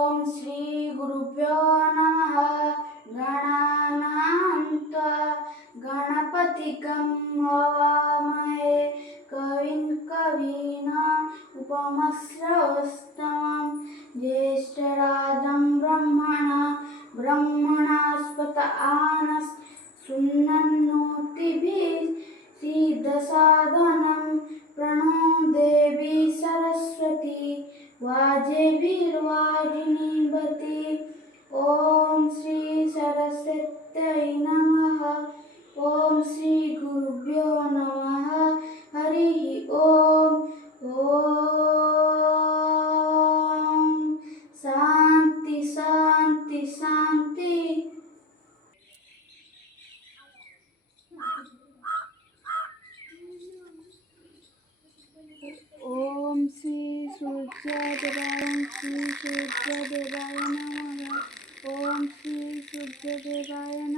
ओम श्री गुरुभ्यो नमः. गणानां त्वा गणपतिगं हवामहे कविं कवीनाम् उपमश्रवस्तमं ज्येष्ठराजं ब्रह्मणास्पत आनस् सुनन्नोतिभिः सिद्धसाधनं प्रणो देवी सरस्वती वाजेभिर्वाजिनीवती. ओम श्री सरस्वत्यै नमः. ओम श्री गुरुभ्यो नमः. हरिः ओम. ओम शांति शांति शांति. ओम श्री सूर्यदेवाय नमः. ओम श्री सूर्यदेवाय नमः.